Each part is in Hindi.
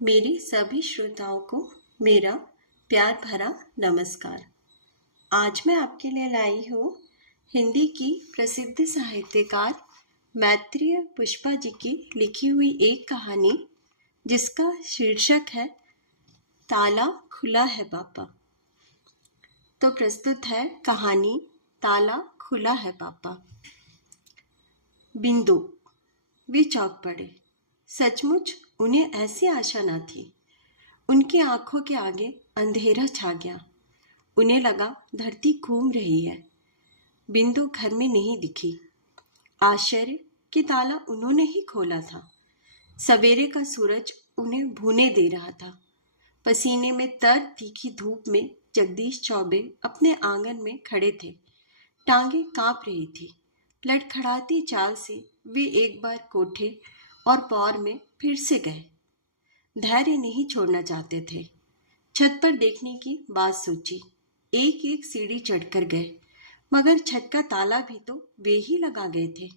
मेरे सभी श्रोताओं को मेरा प्यार भरा नमस्कार। आज मैं आपके लिए लाई हूँ हिंदी की प्रसिद्ध साहित्यकार मैत्रेय पुष्पा जी की लिखी हुई एक कहानी जिसका शीर्षक है ताला खुला है पापा। तो प्रस्तुत है कहानी ताला खुला है पापा। बिंदु वे चौंक पड़े। सचमुच उन्हें ऐसी आशा न थी। उनकी आंखों के आगे अंधेरा छा गया। उन्हें लगा धरती घूम रही है। बिंदु घर में नहीं दिखी। आश्चर्य कि ताला उन्होंने ही खोला था। सवेरे का सूरज उन्हें भूने दे रहा था। पसीने में तर तीखी धूप में जगदीश चौबे अपने आंगन में खड़े थे। टांगे कांप रही थी। लड़खड़ाती चाल से वे एक बार कोठे और पौर में फिर से गए। धैर्य नहीं छोड़ना चाहते थे। छत पर देखने की बात सोची। एक एक सीढ़ी चढ़कर गए, मगर छत का ताला भी तो वे ही लगा गए थे।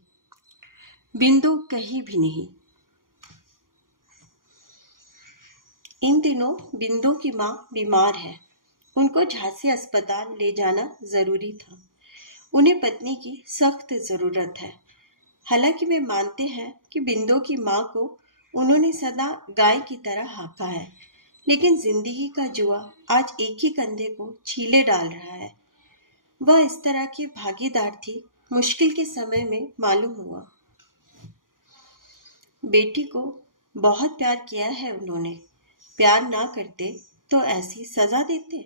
बिंदु कहीं भी नहीं। इन दिनों बिंदु की माँ बीमार है। उनको झांसी अस्पताल ले जाना जरूरी था। उन्हें पत्नी की सख्त जरूरत है। हालांकि वे मानते हैं कि बिंदु की माँ को उन्होंने सदा गाय की तरह हाँका है, लेकिन जिंदगी का जुआ आज एक ही कंधे को छीले डाल रहा है। वह इस तरह की भागीदार थी, मुश्किल के समय में मालूम हुआ। बेटी को बहुत प्यार किया है उन्होंने। प्यार ना करते तो ऐसी सजा देते।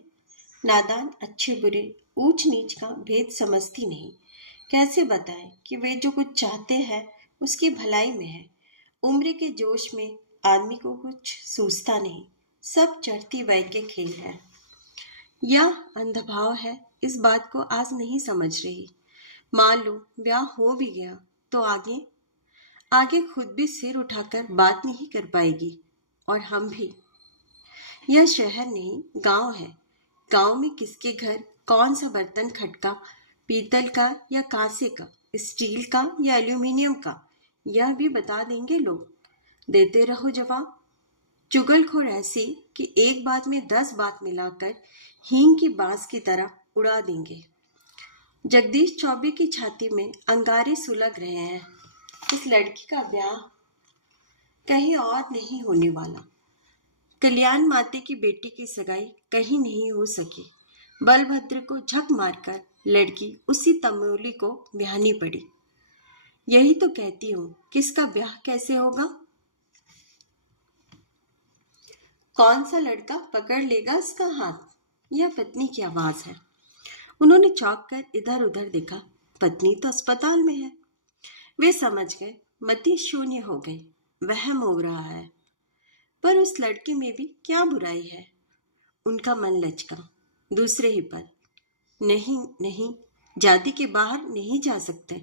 नादान अच्छे बुरे ऊंच नीच का भेद समझती नहीं। कैसे बताएं कि वे जो कुछ चाहते हैं उसकी भलाई में है। उम्र के जोश में आदमी को कुछ सूझता नहीं। सब चढ़ती वय के खेल है। यह अंधभाव है, इस बात को आज नहीं समझ रही। मान लो ब्याह हो भी गया तो आगे आगे खुद भी सिर उठाकर बात नहीं कर पाएगी, और हम भी। यह शहर नहीं, गांव है। गांव में किसके घर कौन सा बर्तन खटका, पीतल का या कांसे का, स्टील का या एल्यूमिनियम का, यह भी बता देंगे लोग। देते रहो जवाब। चुगलखोर ऐसी कि एक बात में 10 बात मिलाकर हींग की बांस की तरह उड़ा देंगे। जगदीश चौबे की छाती में अंगारे सुलग रहे हैं। इस लड़की का ब्याह कहीं और नहीं होने वाला। कल्याण माते की बेटी की सगाई कहीं नहीं हो सकी। बलभद्र को झक मारकर लड़की उसी तमोली को ब्याहनी पड़ी। यही तो कहती हूँ, किसका ब्याह कैसे होगा? कौन सा लड़का पकड़ लेगा इसका हाथ? यह पत्नी की आवाज है। उन्होंने चौंक कर इधर उधर देखा। पत्नी तो अस्पताल में है। वे समझ गए मति शून्य हो गई। वहम हो रहा है। पर उस लड़के में भी क्या बुराई है? उनका मन लचका। दूसरे ही पल, नहीं नहीं, जाति के बाहर नहीं जा सकते।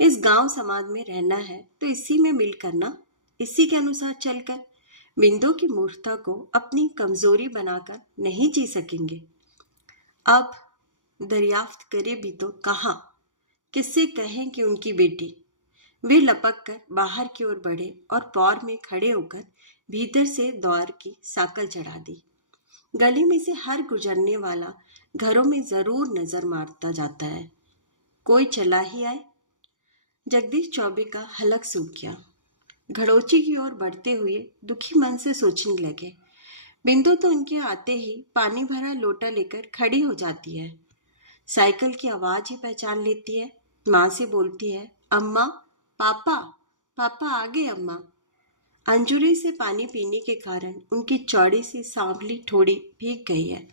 इस गांव समाज में रहना है तो इसी में मिल करना, इसी के अनुसार चलकर। बिंदु की मूर्खता को अपनी कमजोरी बनाकर नहीं जी सकेंगे। अब दरियाफ्त करे भी तो कहाँ? किससे कहें कि उनकी बेटी? वे लपक कर बाहर की ओर बढ़े और पौर में खड़े होकर भीतर से द्वार की साकल चढ़ा दी। गली में से हर गुजरने वाला घरों में जरूर नजर मारता जाता है। कोई चला ही आए। जगदीश चौबे का हलक सूख गया। घड़ोची की ओर बढ़ते हुए दुखी मन से सोचने लगे। बिंदु तो उनके आते ही पानी भरा लोटा लेकर खड़ी हो जाती है। साइकिल की आवाज ही पहचान लेती है। माँ से बोलती है, अम्मा, पापा, पापा आ गए अम्मा। अंजुरी से पानी पीने के कारण उनकी चौड़ी सी सांवली ठोड़ी भीग गई है।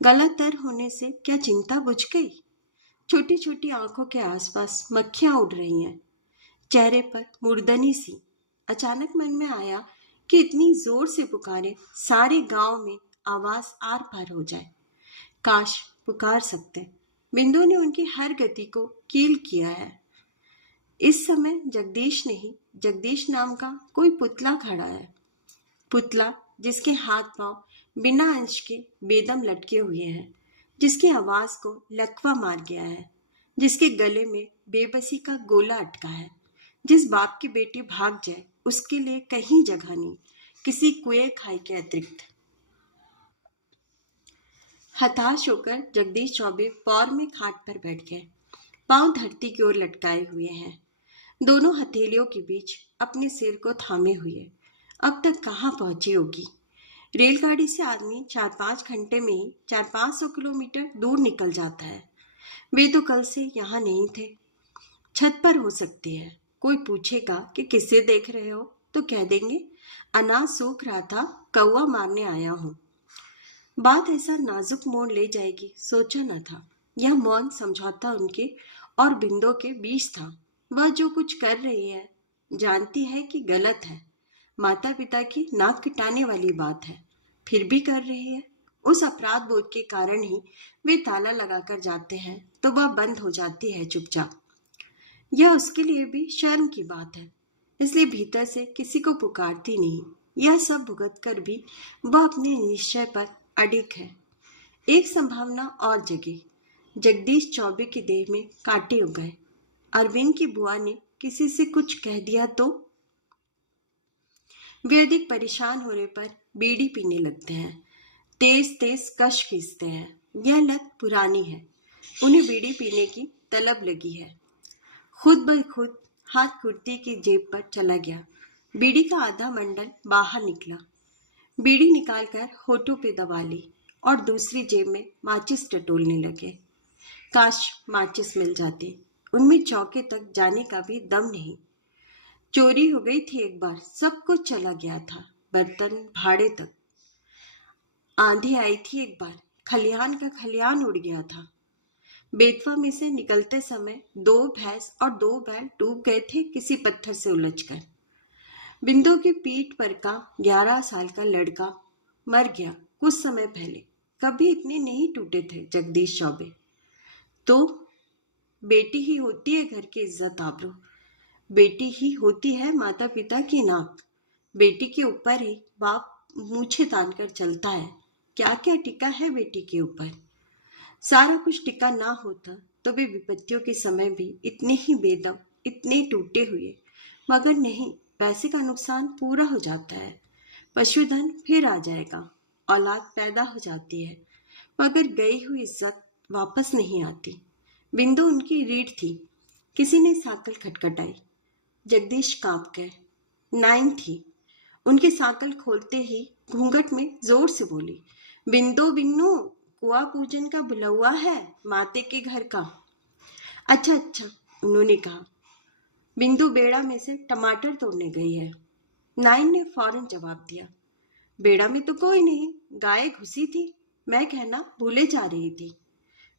गला तर होने से क्या चिंता बुझ गई? छोटी छोटी आंखों के आसपास मक्खियां उड़ रही हैं। चेहरे पर मुर्दनी सी। अचानक मन में आया कि इतनी जोर से पुकारे सारे गांव में आवाज आर पार हो जाए। काश पुकार सकते। बिंदु ने उनकी हर गति को कील किया है। इस समय जगदीश नहीं, जगदीश नाम का कोई पुतला खड़ा है। पुतला जिसके हाथ पांव बिना अंश के बेदम लटके हुए हैं, जिसकी आवाज को लकवा मार गया है, जिसके गले में बेबसी का गोला अटका है। जिस बाप की बेटी भाग जाए उसके लिए कहीं जगह नहीं, किसी कुएं खाई के अतिरिक्त। हताश होकर जगदीश चौबे पौर में खाट पर बैठ गए। पांव धरती की ओर लटकाए हुए हैं, दोनों हथेलियों के बीच अपने सिर को थामे हुए। अब तक कहाँ पहुंची होगी? रेलगाड़ी से आदमी 4-5 घंटे में ही 400-500 किलोमीटर दूर निकल जाता है। वे तो कल से यहाँ नहीं थे। छत पर हो सकती है। कोई पूछेगा कि किसे देख रहे हो तो कह देंगे अनाज सूख रहा था, कौवा मारने आया हूँ। बात ऐसा नाजुक मोड़ ले जाएगी सोचा न था। यह मौन समझौता उनके और बिंदु के बीच था। वह जो कुछ कर रही है जानती है कि गलत है, माता पिता की नाक कटाने वाली बात है, फिर भी कर रही है। उस अपराध बोध के कारण ही वे ताला लगाकर जाते हैं तो वह बंद हो जाती है चुपचाप। यह उसके लिए भी शर्म की बात है, इसलिए भीतर से किसी को पुकारती नहीं। यह सब भुगत कर भी वह अपने निश्चय पर अडिग है। एक संभावना और जगी। जगदीश चौबे की देह में कांटे उग गए। अरविंद की बुआ ने किसी से कुछ कह दिया तो वे अधिक परेशान होने पर बीड़ी पीने लगते हैं, तेज तेज कश खींचते हैं। यह लत पुरानी है, उन्हें बीड़ी पीने की तलब लगी है। खुद ब खुद हाथ कुर्ती की जेब पर चला गया। बीड़ी का आधा मंडल बाहर निकला। बीड़ी निकालकर होठों पे दबा ली और दूसरी जेब में माचिस टटोलने लगे। काश माचिस मिल जाती। उनमें चौके तक जाने का भी दम नहीं। चोरी हो गई थी एक बार, सब कुछ चला गया था, बर्तन भाड़े तक। आंधी आई थी एक बार, खलिहान का खलिहान उड़ गया था। बेतवा में से निकलते समय 2 भैंस और 2 बैल डूब गए थे किसी पत्थर से उलझकर। बिंदु की पीठ पर का 11 साल का लड़का मर गया कुछ समय पहले। कभी इतने नहीं टूटे थे जगदीश चौबे। तो बेटी ही होती है घर की इज्जत आबरू, बेटी ही होती है माता पिता की नाक। बेटी के ऊपर ही बाप मूछे तान कर चलता है। क्या क्या टिका है बेटी के ऊपर। सारा कुछ टिका ना होता तो वे विपत्तियों के समय भी इतने ही बेदम, इतने टूटे हुए। मगर नहीं, पैसे का नुकसान पूरा हो जाता है, पशुधन फिर आ जाएगा, औलाद पैदा हो जाती है, मगर गई हुई इज्जत वापस नहीं आती। बिंदु उनकी रीढ़ थी। किसी ने साकल खटखटाई। जगदीश कांप गए। 9 थी। उनकी साकल खोलते ही घूंघट में जोर से बोली, बिंदु बिन्नू, कुआ पूजन का बुलौआ है, माते के घर का। अच्छा अच्छा, उन्होंने कहा। बिंदु बेड़ा में से टमाटर तोड़ने गई है। 9 ने फौरन जवाब दिया, बेड़ा में तो कोई नहीं, गाय घुसी थी, मैं कहना भूले जा रही थी।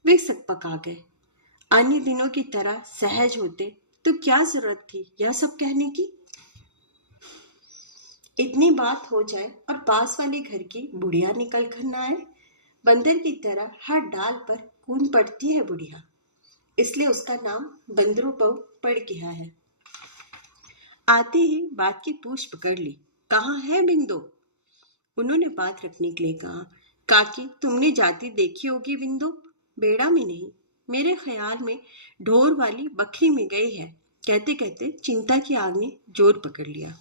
वे सकपका गए। अन्य दिनों की तरह सहज होते तो क्या जरूरत थी यह सब कहने की। इतनी बात हो जाए और पास वाले घर की बुढ़िया निकल कर न आए। बंदर की तरह हर डाल पर कूद पड़ती है बुढ़िया, इसलिए उसका नाम बंदरो बहू पड़ गया है। आते ही बात की पूछ पकड़ ली। कहाँ है बिंदु? उन्होंने बात रखने के लिए कहा। काकी, तुमने जाती देखी होगी बिंदु। बेड़ा में नहीं, मेरे ख्याल में ढोर वाली बकरी में गई है। कहते कहते चिंता की आग ने जोर पकड़ लिया।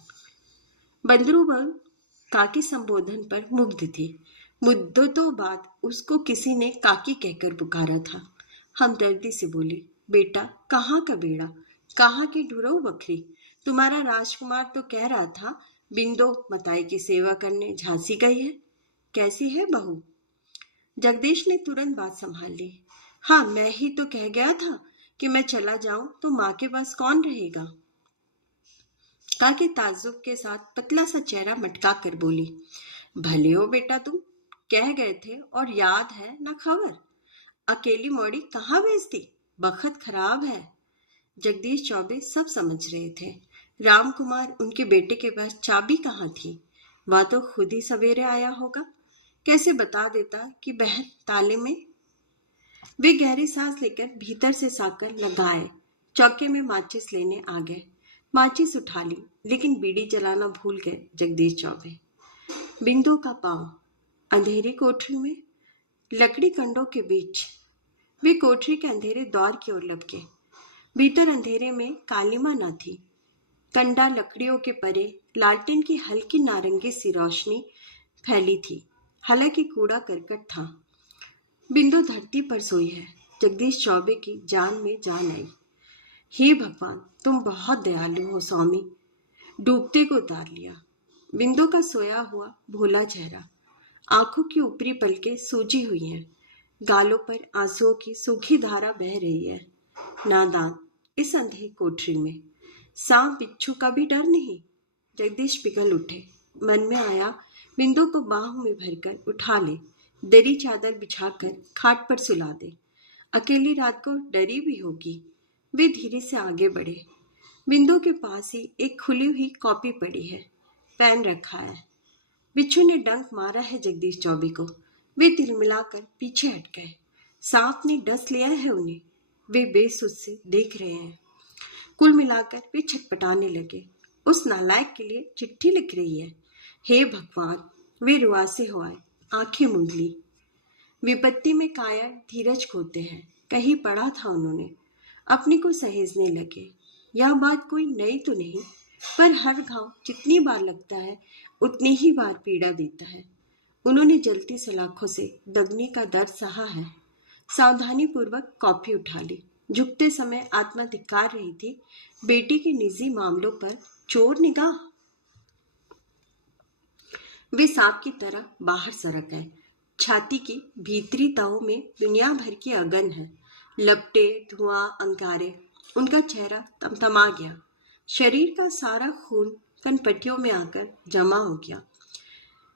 बंदरू बहू काकी संबोधन पर मुग्ध थी। मुद्दतों बाद उसको किसी ने काकी कहकर पुकारा था। हमदर्दी से बोली, बेटा, कहाँ का बेड़ा, कहाँ की ढुरऊ बकरी? तुम्हारा राजकुमार तो कह रहा था बिंदु मताई की सेवा करने झांसी गई है। कैसी है बहू? जगदीश ने तुरंत बात संभाल ली। हाँ, मैं ही तो कह गया था कि मैं चला जाऊं तो माँ के पास कौन रहेगा। काकी ताज्जुब के साथ पतला सा चेहरा मटका कर बोली, भले हो बेटा, तुम कह गए थे और याद है ना खबर। अकेली मौड़ी कहाँ भेज दी? बखत खराब है। जगदीश चौबे सब समझ रहे थे। राम कुमार उनके बेटे के पास चाबी कहाँ थी? वह तो खुद ही सवेरे आया होगा। कैसे बता देता कि बहन ताले में। वे गहरी सांस लेकर भीतर से साकर लगाए चौके में माचिस लेने आ गए। माचिस उठा ली, लेकिन बीड़ी जलाना भूल गए जगदीश चौबे। बिंदु का पांव अंधेरी कोठरी में, लकड़ी कंडों के बीच। वे कोठरी के अंधेरे द्वार की ओर लपके। भीतर अंधेरे में कालीमा न थी। कंडा लकड़ियों के परे लालटेन की हल्की नारंगी सी रोशनी फैली थी। हालांकि कूड़ा करकट था। बिंदु धरती पर सोई है। जगदीश चौबे की जान में जान आई। हे भगवान, तुम बहुत दयालु हो स्वामी। डूबते को उतार लिया। बिंदु का सोया हुआ भोला चेहरा, आंखों की ऊपरी पलकें सूजी हुई हैं, गालों पर आंसुओं की सूखी धारा बह रही है। नादान, इस अंधेरी कोठरी में सांप बिच्छू का भी डर नहीं। जगदीश पिघल उठे। मन में आया बिंदु को बाहों में भरकर उठा ले, दरी चादर बिछाकर खाट पर सुला दे। अकेली रात को डरी भी होगी। वे धीरे से आगे बढ़े। बिंदु के पास ही एक खुली हुई कॉपी पड़ी है, पेन रखा है। बिच्छू ने डंक मारा है जगदीश चौबे को। वे तिलमिलाकर पीछे हट गए। सांप ने डस लिया है उन्हें। वे बेसुध से देख रहे हैं। कुल मिलाकर वे छटपटाने लगे। उस नालायक के लिए चिट्ठी लिख रही है। हे भगवान, वे रुआसे हो आए, आंखें मूंद ली। विपत्ति में कायर धीरज खोते हैं, कहीं पढ़ा था उन्होंने। अपने को सहेजने लगे। यह बात कोई नई तो नहीं, पर हर घाव जितनी बार लगता है उतनी ही बार पीड़ा देता है। उन्होंने जलती सलाखों से दगने का दर्द सहा है। सावधानी पूर्वक कॉफी उठा ली। झुकते समय आत्मा धिक्कार रही थी। बेटी के निजी मामलों पर चोर निगाह। वे सांप की तरह बाहर सरक गए। छाती की भीतरी तहों में दुनिया भर की अगन है। लपटे, धुआं, अंगारे। उनका चेहरा तमतमा गया। शरीर का सारा खून कनपट्टियों में आकर जमा हो गया।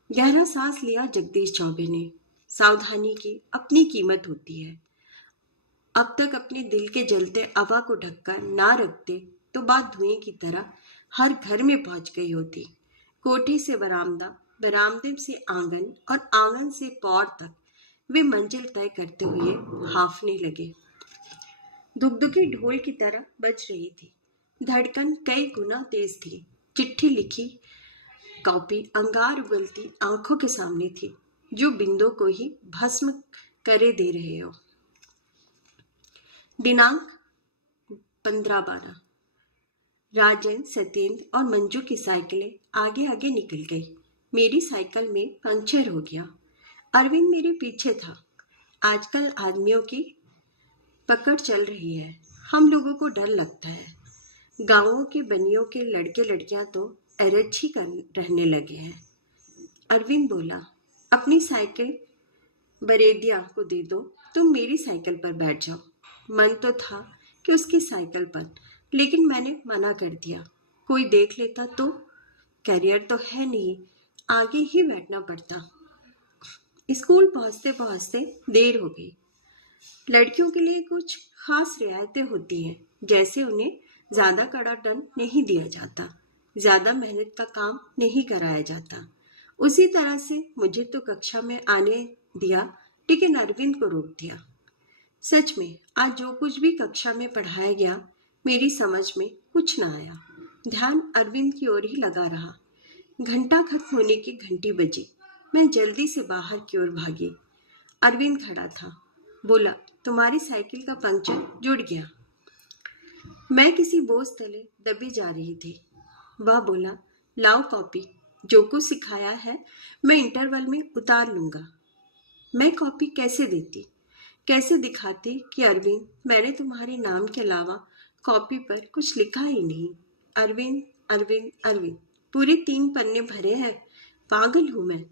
गहरा सांस लिया जगदीश चौबे ने। सावधानी की अपनी कीमत होती है। अब तक अपने दिल के जलते हवा को ढककर ना रखते तो बात धुएं की तरह हर घर में पहुंच गई होती। कोठी से बरामदा, बरामदे से आंगन और आंगन से पौड़ तक वे मंजिल तय करते हुए हाफने लगे। दुगदुगी ढोल की तरह बज रही थी। धड़कन कई गुना तेज थी। चिट्ठी लिखी कॉपी अंगार उगलती आंखों के सामने थी, जो बिंदु को ही भस्म करे दे रहे हो। दिनांक 15/12। राजन, सत्येंद्र और मंजू की साइकिलें आगे आगे निकल गई। मेरी साइकिल में पंक्चर हो गया। अरविंद मेरे पीछे था। आजकल आदमियों की पकड़ चल रही है। हम लोगों को डर लगता है। गांवों के बनियों के लड़के लड़कियां तो एरच्छी रहने लगे हैं। अरविंद बोला, अपनी साइकिल बरेदिया को दे दो, तुम मेरी साइकिल पर बैठ जाओ। मन तो था कि उसकी साइकिल पर, लेकिन मैंने मना कर दिया। कोई देख लेता तो? कैरियर तो है नहीं, आगे ही बैठना पड़ता। स्कूल पहुंचते पहुंचते देर हो गई। लड़कियों के लिए कुछ खास रियायतें होती हैं, जैसे उन्हें ज्यादा कड़ा दंड नहीं दिया जाता, ज्यादा मेहनत का काम नहीं कराया जाता। उसी तरह से मुझे तो कक्षा में आने दिया, लेकिन अरविंद को रोक दिया। सच में आज जो कुछ भी कक्षा में पढ़ाया गया, मेरी समझ में कुछ ना आया। ध्यान अरविंद की ओर ही लगा रहा। घंटा खत्म होने की घंटी बजी। मैं जल्दी से बाहर की ओर भागी। अरविंद खड़ा था। बोला, तुम्हारी साइकिल का पंक्चर जुड़ गया। मैं किसी बोझ तले दबी जा रही थी। वह बोला, लाओ कॉपी, जो कुछ सिखाया है मैं इंटरवल में उतार लूंगा। मैं कॉपी कैसे देती, कैसे दिखाती कि अरविंद, मैंने तुम्हारे नाम के अलावा कॉपी पर कुछ लिखा ही नहीं। अरविंद अरविंद अरविंद, पूरे 3 पन्ने भरे हैं। पागल हूं मैं।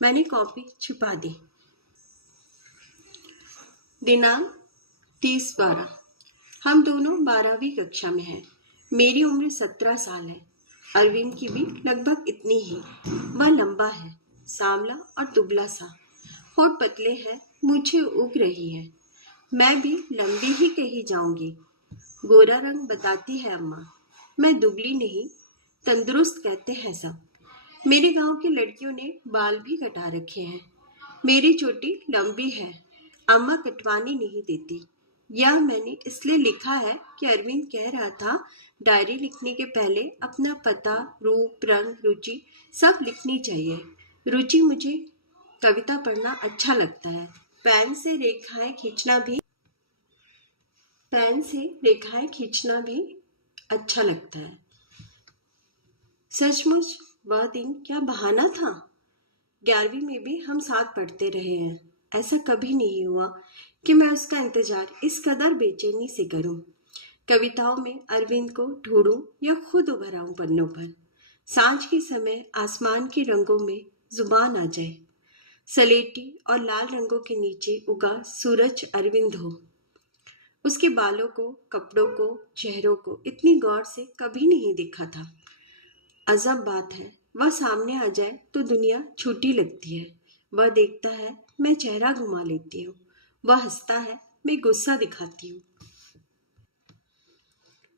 मैंने कॉपी छिपा दी। दिनांक 30/12। हम दोनों 12वीं कक्षा में हैं। मेरी उम्र 17 साल है। अरविंद की भी लगभग इतनी ही। वह लंबा है, सांवला और दुबला सा। होठ पतले हैं, मूछें उग रही हैं। मैं भी लंबी ही कही जाऊंगी। गोरा रंग बताती है अम्मा। मैं दुबली नहीं, तंदुरुस्त कहते हैं सब। मेरे गांव की लड़कियों ने बाल भी कटा रखे हैं। मेरी चोटी लंबी है, अम्मा कटवानी नहीं देती। यह मैंने इसलिए लिखा है कि अरविंद कह रहा था, डायरी लिखने के पहले अपना पता, रूप, रंग, रुचि सब लिखनी चाहिए। रुचि, मुझे कविता पढ़ना अच्छा लगता है। पेन से रेखाएं खींचना भी अच्छा लगता है। सचमुच वह दिन क्या बहाना था। 11वीं में भी हम साथ पढ़ते रहे हैं। ऐसा कभी नहीं हुआ कि मैं उसका इंतजार इस कदर बेचैनी से करूं। कविताओं में अरविंद को ढूंढूं या खुद उभर आऊं पन्नों पर। सांझ के समय आसमान के रंगों में जुबान आ जाए, सलेटी और लाल रंगों के नीचे उगा सूरज अरविंद हो। उसके बालों को, कपड़ों को, चेहरों को इतनी गौर से कभी नहीं देखा था। अजब बात है, वह सामने आ जाए तो दुनिया छोटी लगती है। वह देखता है, मैं चेहरा घुमा लेती हूँ। वह हंसता है, मैं गुस्सा दिखाती हूँ।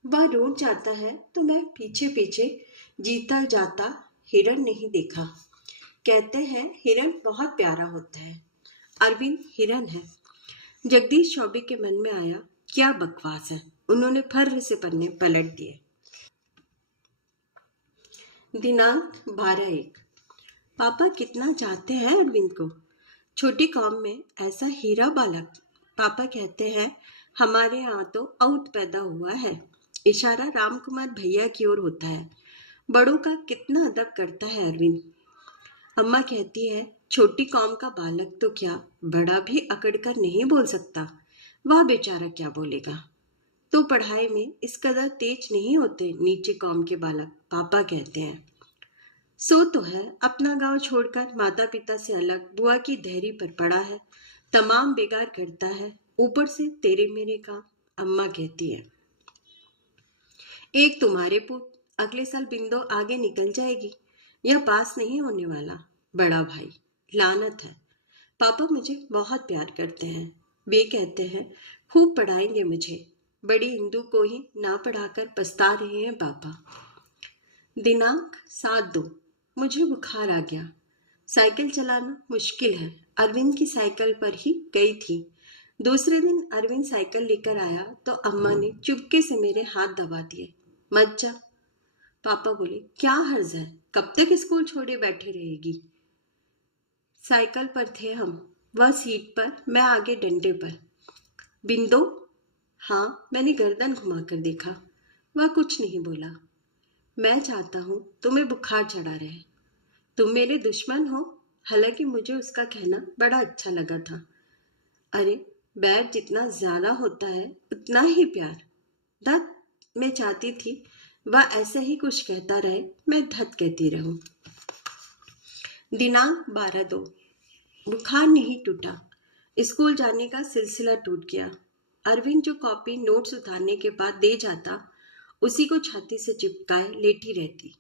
वह रूठ जाता है तो मैं पीछे पीछे जीता जाता हिरण नहीं देखा। कहते हैं हिरण बहुत प्यारा होता है। अरविंद हिरण है। जगदीश चौबे के मन में आया, क्या बकवास है। उन्होंने फर्र से पन्ने पलट दिए। दिनांक 12/1। पापा कितना चाहते हैं अरविंद को। छोटी कॉम में ऐसा हीरा बालक। पापा कहते हैं हमारे यहाँ तो औत पैदा हुआ है। इशारा रामकुमार भैया की ओर होता है। बड़ों का कितना अदब करता है अरविंद। अम्मा कहती है छोटी कॉम का बालक तो क्या, बड़ा भी अकड़ कर नहीं बोल सकता। वह बेचारा क्या बोलेगा। तो पढ़ाई में इस कदर तेज नहीं होते नीचे कॉम के बालक, पापा कहते हैं। सो तो है, अपना गांव छोड़कर माता पिता से अलग बुआ की देहरी पर पड़ा है। तमाम बेगार करता है, ऊपर से तेरे मेरे काम, अम्मा कहती है। एक तुम्हारे पुत, अगले साल बिंदो आगे निकल जाएगी। यह पास नहीं होने वाला। बड़ा भाई, लानत है। पापा मुझे बहुत प्यार करते हैं। वे कहते हैं खूब पढ़ाएंगे मुझे। बड़ी इंदु को ही ना पढ़ाकर पछता रहे हैं पापा। दिनांक 7/2। मुझे बुखार आ गया। साइकिल चलाना मुश्किल है। अरविंद की साइकिल पर ही गई थी। दूसरे दिन अरविंद साइकिल लेकर आया तो अम्मा ने चुपके से मेरे हाथ दबा दिए। मत जा। पापा बोले, क्या हर्ज है, कब तक स्कूल छोड़े बैठे रहेगी। साइकिल पर थे हम, वह सीट पर, मैं आगे डंडे पर। बिंदो। हाँ, मैंने गर्दन घुमाकर देखा। वह कुछ नहीं बोला। मैं चाहता हूँ तुम्हें बुखार चढ़ा रहे। तुम मेरे दुश्मन हो। हालांकि मुझे उसका कहना बड़ा अच्छा लगा था। अरे, बैर जितना ज्यादा होता है उतना ही प्यार। धत, मैं चाहती थी वह ऐसे ही कुछ कहता रहे, मैं धत कहती रहूं। दिनांक 12/2। बुखार नहीं टूटा। स्कूल जाने का सिलसिला टूट गया। अरविंद जो कॉपी नोट्स उतारने के बाद दे जाता, उसी को छाती से चिपकाए लेटी रहती।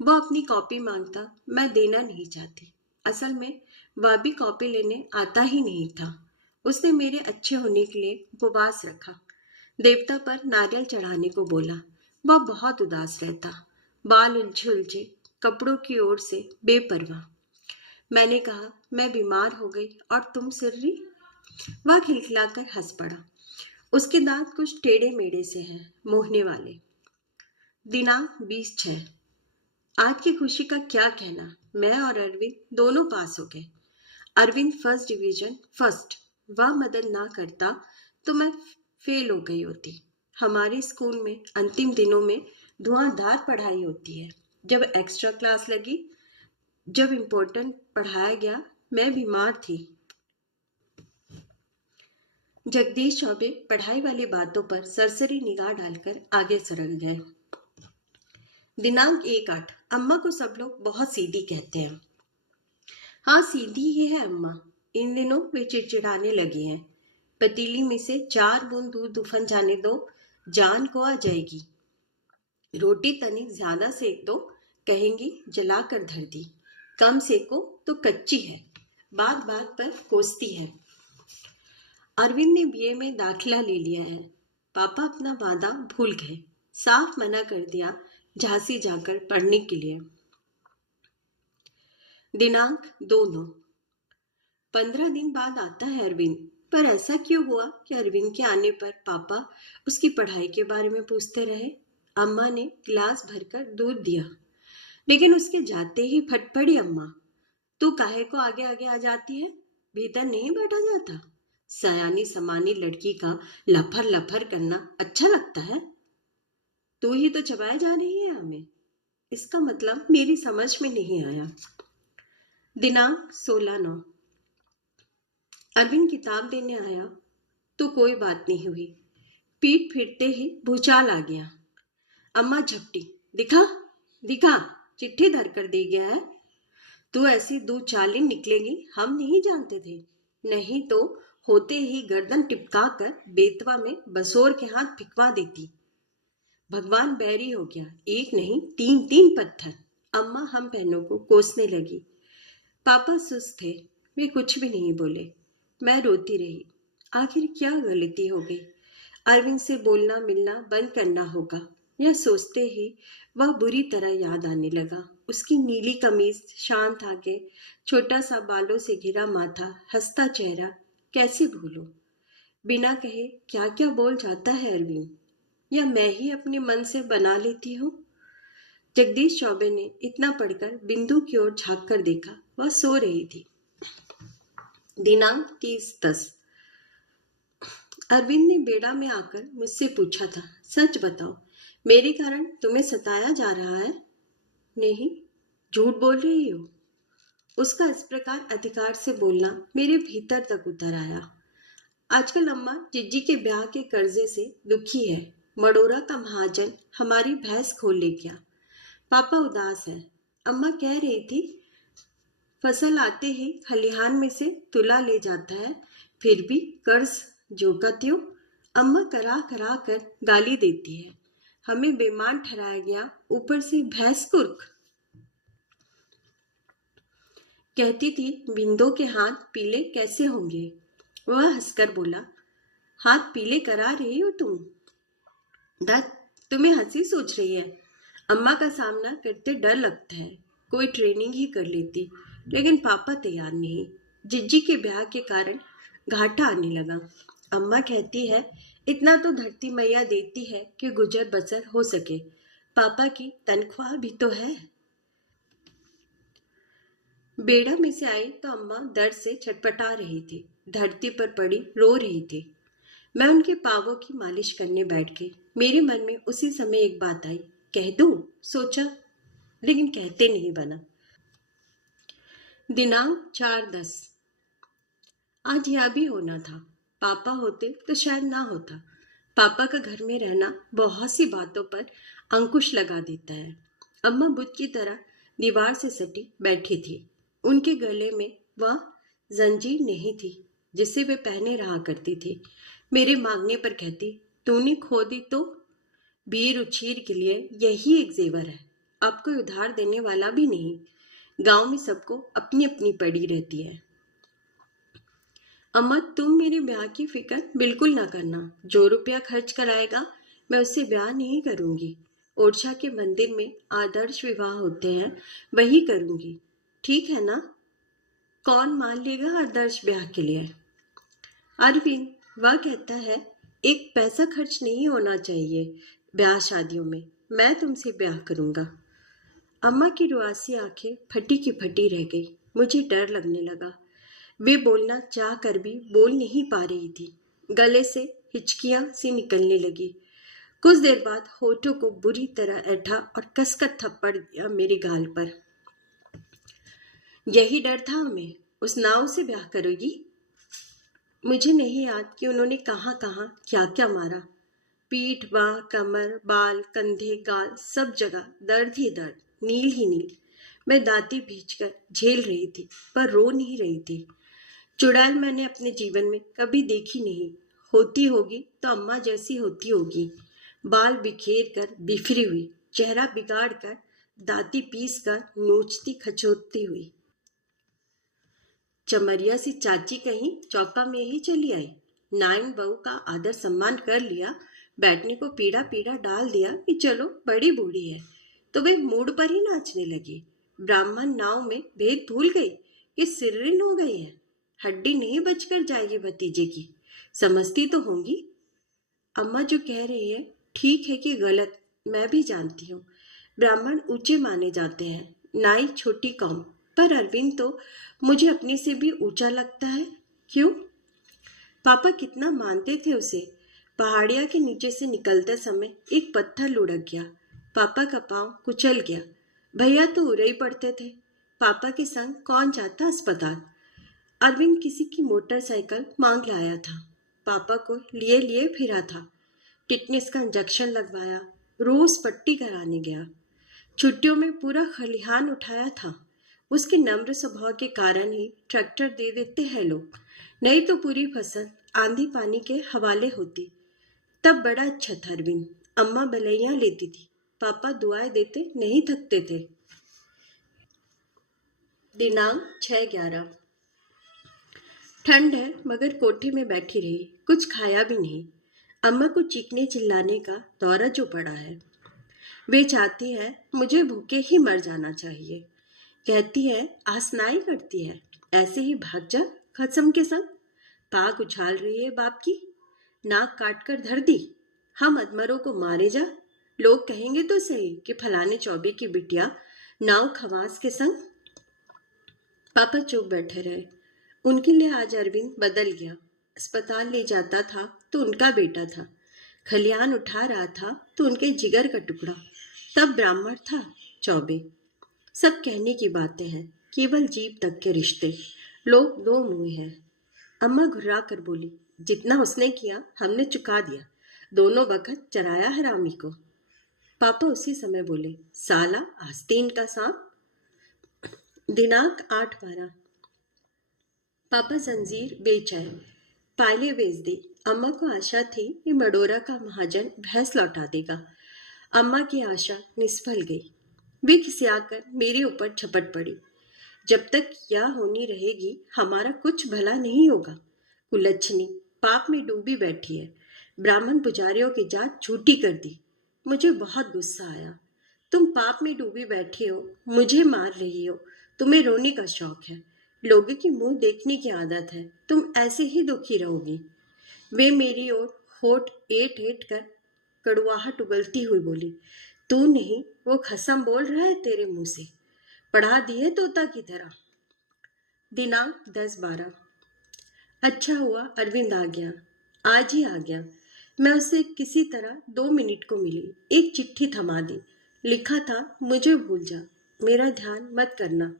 वह अपनी कॉपी मांगता, मैं देना नहीं चाहती। असल में वह भी कॉपी लेने आता ही नहीं था। उसने मेरे अच्छे होने के लिए उपवास रखा। देवता पर नारियल चढ़ाने को बोला। वह बहुत उदास रहता, बाल उलझे उलझे, कपड़ों की ओर से बेपरवाह। मैंने कहा, मैं बीमार हो गई और तुम सिर्री। वह खिलखिलाकर हंस पड़ा। उसके दांत कुछ टेढ़े मेढ़े से हैं, मोहने वाले। दिनांक 20/6। आज की खुशी का क्या कहना। मैं और अरविंद दोनों पास हो गए। Arvind first division first. वह मदद ना करता तो मैं फेल हो गई होती। हमारे स्कूल में अंतिम दिनों में धुआंधार पढ़ाई होती है। जब एक्स्ट्रा क्लास लगी, जब इम्पोर्टेंट पढ़ाया गया, मैं बीमार थी। जगदीश चौबे पढ़ाई वाली बातों पर सरसरी निगाह डालकर आगे सरक गए। दिनांक 1/8। अम्मा को सब लोग बहुत सीधी कहते हैं। हाँ, सीधी ही है अम्मा। इन दिनों वे चिड़चिड़ाने लगी हैं। पतीली में से 4 बूंद दूध उफन जाने दो, जान को आ जाएगी। रोटी तनिक ज्यादा सेक दो, कहेंगी जला कर धर दी। कम सेको तो कच्ची है। बात बात पर कोसती है। अरविंद ने बीए में दाखिला ले लिया है। पापा अपना वादा भूल गए। साफ मना कर दिया झांसी जाकर पढ़ने के लिए। दिनांक 2/9। 15 दिन बाद आता है अरविंद। पर ऐसा क्यों हुआ कि अरविंद के आने पर पापा उसकी पढ़ाई के बारे में पूछते रहे। अम्मा ने गिलास भरकर दूध दिया, लेकिन उसके जाते ही फट पड़ी अम्मा। तू काहे को आगे आगे आ जाती है, भीतर नहीं बैठा जाता। सयानी समानी लड़की का लफर लफर करना अच्छा लगता है। तू ही तो चबाए जा रही है हमें। इसका मतलब मेरी समझ में नहीं आया। दिनांक 16/9। अरविंद किताब लेने आया तो कोई बात नहीं हुई। पीठ फिरते ही भूचाल आ गया। अम्मा झपटी। दिखा दिखा, चिट्ठी धर कर दे गया है। तू ऐसी दो चालें निकलेगी हम नहीं जानते थे, नहीं तो होते ही गर्दन टिपका कर बेतवा में बसोर के हाथ फिकवा देती। भगवान बैरी हो गया, एक नहीं तीन तीन पत्थर। अम्मा हम बहनों को कोसने लगी। पापा सुस्त थे, वे कुछ भी नहीं बोले। मैं रोती रही। आखिर क्या गलती हो गई? अरविंद से बोलना मिलना बंद करना होगा, यह सोचते ही वह बुरी तरह याद आने लगा। उसकी नीली कमीज, शांत आंखें, छोटा सा बालों से घिरा माथा, हंसता चेहरा, कैसे भूलो? बिना कहे क्या क्या बोल जाता है अरविंद, या मैं ही अपने मन से बना लेती हूँ? जगदीश चौबे ने इतना पढ़कर बिंदु की ओर झांक कर देखा। वह सो रही थी। दिनांक 30/10। अरविंद ने बेड़ा में आकर मुझसे पूछा था, सच बताओ, मेरे कारण तुम्हें सताया जा रहा है? नहीं, झूठ बोल रही हो। उसका इस प्रकार अधिकार से बोलना मेरे भीतर तक उतर आया। आजकल अम्मा जिज्जी के ब्याह के कर्जे से दुखी है। मडोरा का महाजन हमारी भैंस खोल ले गया। पापा उदास है। अम्मा कह रही थी फसल आते ही खलिहान में से तुला ले जाता है, फिर भी कर्ज जोकत्यो। अम्मा करा करा कर गाली देती है। हमें बेईमान ठहराया गया, ऊपर से भैंस कुर्क। कहती थी बिंदो के हाथ पीले कैसे होंगे। वह हंसकर बोला, हाथ पीले करा रही हो तुम? दत्त, तुम्हें हंसी सूझ रही है। अम्मा का सामना करते डर लगता है। कोई ट्रेनिंग ही कर लेती, लेकिन पापा तैयार नहीं। जिज्जी के ब्याह के कारण घाटा आने लगा। अम्मा कहती है इतना तो धरती मैया देती है कि गुजर बसर हो सके। पापा की तनख्वाह भी तो है। बेड़ा में से आई तो अम्मा दर्द से छटपटा रही थी, धरती पर पड़ी रो रही थी। मैं उनके पांवों की मालिश करने बैठ गई। मेरे मन में उसी समय एक बात आई, कह दूं सोचा, लेकिन कहते नहीं बना। दिनांक 4/10। आज यह भी होना था। पापा होते तो शायद ना होता। पापा का घर में रहना बहुत सी बातों पर अंकुश लगा देता है। अम्मा बुद्ध की तरह दीवार से सटी बैठी थी। उनके गले में वह जंजीर नहीं थी जिसे वे पहने रहा करती थी। मेरे मांगने पर कहती, तूने खो दी तो? बीर उछीर के लिए यही एक जेवर है। अब कोई उधार देने वाला भी नहीं। गांव में सबको अपनी अपनी पड़ी रहती है। अम्मा, तुम मेरे ब्याह की फिक्र बिल्कुल ना करना। जो रुपया खर्च कराएगा मैं उससे ब्याह नहीं करूंगी। ओरछा के मंदिर में आदर्श विवाह होते हैं, वही करूंगी। ठीक है ना? कौन मान लेगा आदर्श ब्याह के लिए? अरविंद, वह कहता है एक पैसा खर्च नहीं होना चाहिए ब्याह शादियों में। मैं तुमसे ब्याह करूंगा। अम्मा की रुआसी आंखें फटी की फटी रह गई। मुझे डर लगने लगा। वे बोलना चाह कर भी बोल नहीं पा रही थी। गले से हिचकियां सी निकलने लगी। कुछ देर बाद होठों को बुरी तरह ऐठा और कसकर थप्पड़ दिया मेरे गाल पर। यही डर था हमें, उस नाव से ब्याह करोगी? मुझे नहीं याद कि उन्होंने कहाँ कहाँ क्या क्या मारा। पीठ, बाह, कमर, बाल, कंधे, गाल, सब जगह दर्द ही दर्द, नील ही नील। मैं दांती भींचकर झेल रही थी, पर रो नहीं रही थी। चुड़ैल मैंने अपने जीवन में कभी देखी नहीं। होती होगी तो अम्मा जैसी होती होगी। बाल बिखेर कर बिफरी हुई, चेहरा बिगाड़ कर, दांती पीस कर, नोचती खचोतती हुई। चमरिया सी चाची कहीं चौका में ही चली आई। नाइन बहू का आदर सम्मान कर लिया, बैठने को पीड़ा पीड़ा डाल दिया कि चलो बड़ी बूढ़ी है, तो वे मूड पर ही नाचने लगी। ब्राह्मण नाव में भेद भूल गई कि सिर्रिन हो गई है। हड्डी नहीं बचकर जाएगी भतीजे की, समझती तो होंगी। अम्मा जो कह रही है ठीक है कि गलत मैं भी जानती हूँ। ब्राह्मण ऊंचे माने जाते हैं, नाई छोटी कौम। पर अरविंद तो मुझे अपने से भी ऊंचा लगता है। क्यों? पापा कितना मानते थे उसे। पहाड़िया के नीचे से निकलते समय एक पत्थर लुढ़क गया। पापा का पांव कुचल गया। भैया तो उड़े ही पड़ते थे। पापा के संग कौन जाता अस्पताल। अरविंद किसी की मोटरसाइकिल मांग लाया था। पापा को लिए लिए फिरा था। टिटनेस का इंजेक्शन लगवाया। रोज पट्टी कराने गया। छुट्टियों में पूरा खलिहान उठाया था। उसके नम्र स्वभाव के कारण ही ट्रैक्टर दे देते हैं लोग, नहीं तो पूरी फसल आंधी पानी के हवाले होती। तब बड़ा अच्छा था अरविंद। अम्मा भलैया लेती थी, पापा दुआएं देते नहीं थकते थे। दिनांक 6/11। ठंड है मगर कोठे में बैठी रही, कुछ खाया भी नहीं। अम्मा को चीखने चिल्लाने का दौरा जो पड़ा है। वे चाहती है मुझे भूखे ही मर जाना चाहिए। कहती है आसनाई करती है, ऐसे ही भाग जा खत्म के संग। पाक उछाल रही है बाप की, नाक काट कर धर दी। हम अदमरों को मारे जा। लोग कहेंगे तो सही कि फलाने चौबे की बिटिया नाव खवास के संग। पापा चुप बैठे रहे। उनके लिए आज अरविंद बदल गया। अस्पताल ले जाता था तो उनका बेटा था, खलियान उठा रहा था तो उनके जिगर का टुकड़ा। तब ब्राह्मण था चौबे। सब कहने की बातें हैं, केवल जीभ तक के रिश्ते। लोग दो मुंह हैं। अम्मा घुर्रा कर बोली, जितना उसने किया हमने चुका दिया। दोनों वक्त चराया हरामी को। पापा उसी समय बोले, साला आस्तीन का सांप। दिनांक 8/12। पापा जंजीर बेच आए, पायले बेच दी। अम्मा को आशा थी कि मडोरा का महाजन भैंस लौटा देगा। अम्मा की आशा निष्फल गई। वे खिसियाकर मेरे ऊपर झपट पड़ी। जब तक यह होनी रहेगी हमारा कुछ भला नहीं होगा। कुलच्छनी पाप में डूबी बैठी है। ब्राह्मण पुजारियों की जात झूठी कर दी। मुझे बहुत गुस्सा आया। तुम पाप में डूबी बैठी हो, मुझे मार रही हो। तुम्हें रोने का शौक है, लोगों की मुंह देखने की आदत है। तुम ऐसे ही दुखी रहोगी। वे मेरी ओर होठ एट एट कर कड़ुआहट उगलती हुई बोली, तू नहीं वो खसम बोल रहा है तेरे मुंह से। पढ़ा दी है तोता की तरह। दिनांक 10/12। अच्छा हुआ अरविंद आ गया, आज ही आ गया। मैं उसे किसी तरह 2 मिनट को मिली। एक चिट्ठी थमा दी। लिखा था, मुझे भूल जा, मेरा ध्यान मत करना।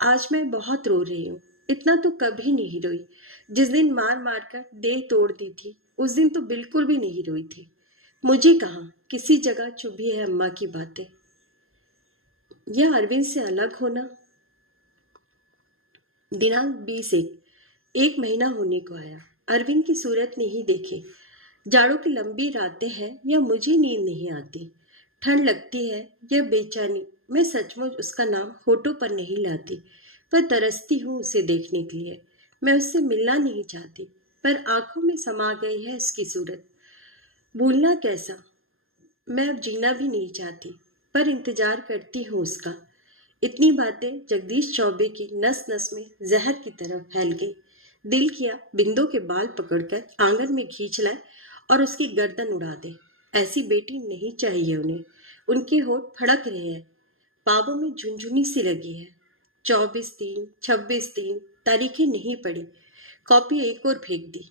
आज मैं बहुत रो रही हूँ। इतना तो कभी नहीं रोई। जिस दिन मार मार कर देह तोड़ दी थी उस दिन तो बिल्कुल भी नहीं रोई थी। मुझे कहाँ किसी जगह चुभी है अम्मा की बातें। यह अरविंद से अलग होना। दिनांक 20/1। एक महीना होने को आया। अरविंद की सूरत नहीं देखी। जाड़ों की लंबी रातें हैं या मुझे नींद नहीं आती। ठंड लगती है या बेचैनी। मैं सचमुच उसका नाम होठों पर नहीं लाती, पर तरसती हूँ उसे देखने के लिए। मैं उससे मिलना नहीं चाहती, पर आंखों में समा गई है उसकी सूरत। भूलना कैसा। मैं अब जीना भी नहीं चाहती, पर इंतजार करती हूँ उसका। इतनी बातें जगदीश चौबे की नस नस में जहर की तरह फैल गई। दिल किया बिंदु के बाल पकड़कर आंगन में खींच लाए और उसकी गर्दन उड़ा दे। ऐसी बेटी नहीं चाहिए उन्हें। उनके होठ फड़क रहे हैं, पावों में झुनझुनी सी लगी है। 24/3, 26/3 तारीखें नहीं पड़ी। कॉपी एक और फेंक दी।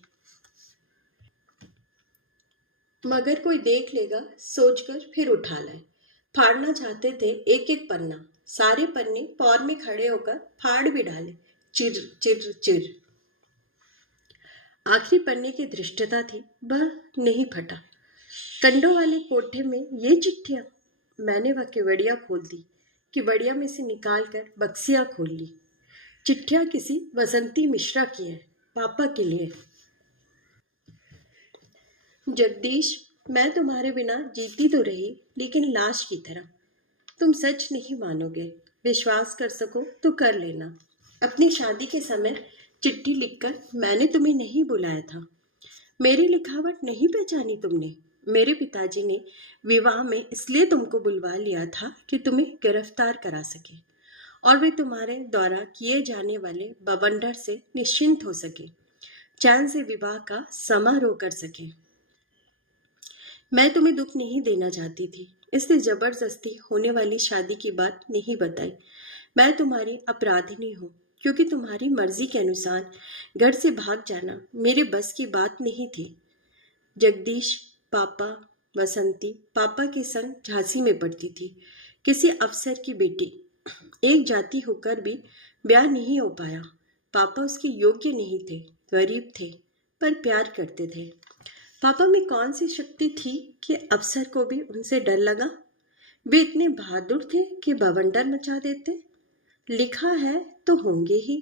मगर कोई देख लेगा सोचकर फिर उठा लाए। फाड़ना चाहते थे एक एक पन्ना। सारे पन्ने पौर में खड़े होकर फाड़ भी डाले। चिर चिर चिर। आखिरी पन्ने की धृष्टता थी, वह नहीं फटा। कंडों वाले कोठे में ये चिट्ठियां। मैंने वह केवड़िया खोल दी। केवड़िया में से निकाल कर बक्सियां खोल ली। चिट्ठियां किसी वसंती मिश्रा की है, पापा के लिए। जगदीश, मैं तुम्हारे बिना जीती तो रही, लेकिन लाश की तरह। तुम सच नहीं मानोगे। विश्वास कर सको तो कर लेना। अपनी शादी के समय चिट्ठी लिखकर मैंने तुम्हें नहीं बुलाया था। मेरी लिखावट नहीं पहचानी तुमने। मेरे पिताजी ने विवाह में इसलिए तुमको बुलवा लिया था कि तुम्हें गिरफ्तार करा सके और वे तुम्हारे द्वारा किए जाने वाले बवंडर से निश्चिंत हो सके, चैन से विवाह का समारोह कर सके। मैं तुम्हें दुख नहीं देना चाहती थी, इसलिए जबरदस्ती होने वाली शादी की बात नहीं बताई। मैं तुम्हारी अपराधिनी हूँ, क्योंकि तुम्हारी मर्जी के अनुसार घर से भाग जाना मेरे बस की बात नहीं थी। जगदीश, पापा, बसंती पापा के संग झांसी में पढ़ती थी। किसी अफसर की बेटी, एक जाति होकर भी ब्याह नहीं हो पाया। पापा उसके योग्य नहीं थे, गरीब थे, पर प्यार करते थे। पापा में कौन सी शक्ति थी कि अफसर को भी उनसे डर लगा? वे इतने बहादुर थे कि बवंडर मचा देते। लिखा है तो होंगे ही,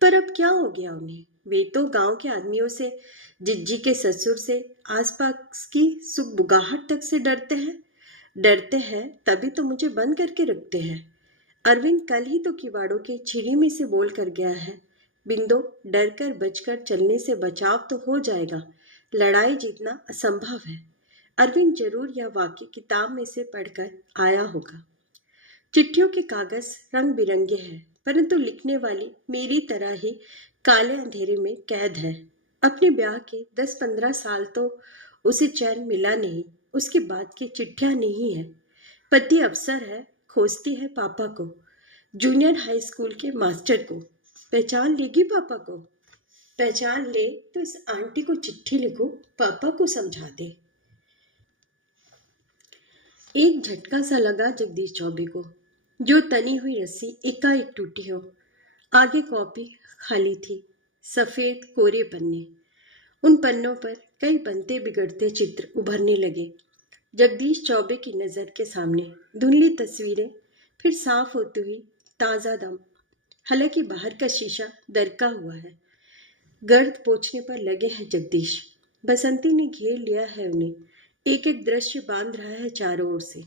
पर अब क्या हो गया उन्हें? वे तो गांव के आदमियों से, जिज्जी के ससुर से, आसपास की सुगबुगाहट तक से डरते हैं तभी तो मुझे बंद करके रखते हैं। अरविंद कल ही तो किवाड़ों के छिड़ी में से बोल कर गया है, बिंदो, डर कर बचकर चलने से बचाव तो हो जाएगा, लड़ाई जीतना असंभव है। अरविंद जरूर यह वाक्य किताब में से पढ़कर आया होगा। चिट्ठियों के कागज रंग बिरंगे हैं, परंतु लिखने वाली मेरी तरह ही काले अंधेरे में कैद है। अपने ब्याह के 10-15 साल तो उसे चैन मिला नहीं, उसके बाद की चिट्ठियां नहीं है। पति अफसर है, खोजती है पापा को, जूनियर हाई स्कूल के मास्टर को। पहचान लेगी पापा को? पहचान ले तो इस आंटी को चिट्ठी लिखो, पापा को समझा दे। एक झटका सा लगा जगदीश चौबे को, जो तनी हुई रस्सी एकाएक टूटी हो। आगे कॉपी खाली थी, सफेद कोरे पन्ने। उन पन्नों पर कई बनते बिगड़ते चित्र उभरने लगे। जगदीश चौबे की नजर के सामने धुंधली तस्वीरें, फिर साफ होती हुई ताजा दम। हालांकि बाहर का शीशा दरका हुआ है। गर्द पोंछने पर लगे हैं जगदीश। बसंती ने घेर लिया है उन्हें, एक एक दृश्य बांध रहा है चारों ओर से।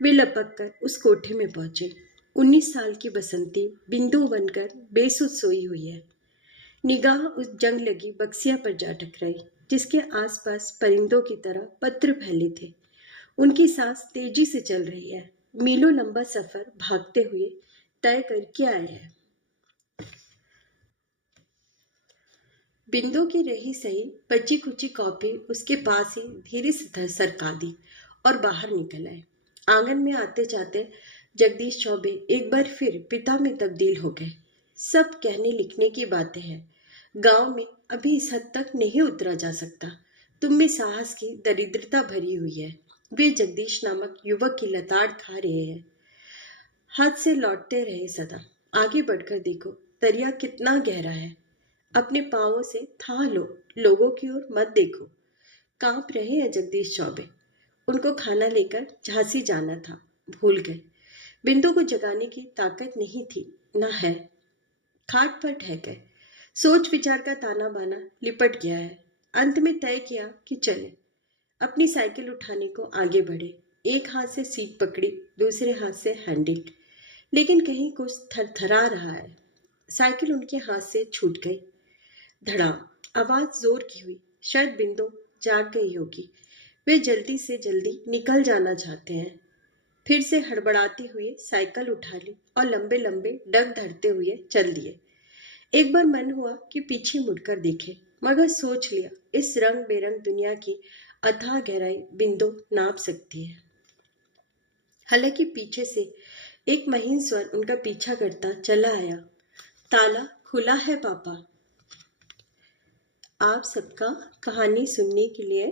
वे लपक कर उस कोठे में पहुंचे। 19 साल की बसंती बिंदु बनकर बेसुध सोई हुई है। निगाह उस जंग लगी बक्सिया पर जा टकराई, जिसके आसपास परिंदों की तरह पत्र फैले थे। उनकी सांस तेजी से चल रही है, मीलों लंबा सफर भागते हुए तय करके आए हैं। बिंदु की रही सही बची कुची कॉपी उसके पास ही धीरे से सरका दी और बाहर निकल आए। आंगन में आते जाते जगदीश चौबे एक बार फिर पिता में तब्दील हो गए। सब कहने लिखने की बातें हैं, गांव में अभी इस हद तक नहीं उतरा जा सकता। तुम में साहस की दरिद्रता भरी हुई है। वे जगदीश नामक युवक की लताड़ खा रहे हैं। हाथ से लौटते रहे सदा। आगे बढ़कर देखो, दरिया कितना गहरा है। अपने पांवों से थाह लो, लोगों की ओर मत देखो। कांप रहे हैं जगदीश चौबे। उनको खाना लेकर झांसी जाना था, भूल गए। बिंदु को जगाने की ताकत नहीं थी, न है। खाट पर ठह गए। सोच विचार का ताना बाना लिपट गया है। अंत में तय किया कि चले। अपनी साइकिल उठाने को आगे बढ़े। एक हाथ से सीट पकड़ी, दूसरे हाथ से हैंडल, लेकिन कहीं कुछ थरथरा रहा है। साइकिल उनके हाथ से छूट गई। धड़ाम, आवाज जोर की हुई। शायद बिंदु जाग गई होगी। वे जल्दी से जल्दी निकल जाना चाहते हैं। फिर से हड़बड़ाते हुए साइकिल उठा ली और लंबे लंबे डग धरते हुए चल दिए। एक बार मन हुआ कि पीछे मुड़कर देखे, मगर सोच लिया इस रंग बेरंग दुनिया की अथाह गहराई बिंदु नाप सकती है। हालांकि पीछे से एक महीन स्वर उनका पीछा करता चला आया, ताला खुला है पापा। आप सबका कहानी सुनने के लिए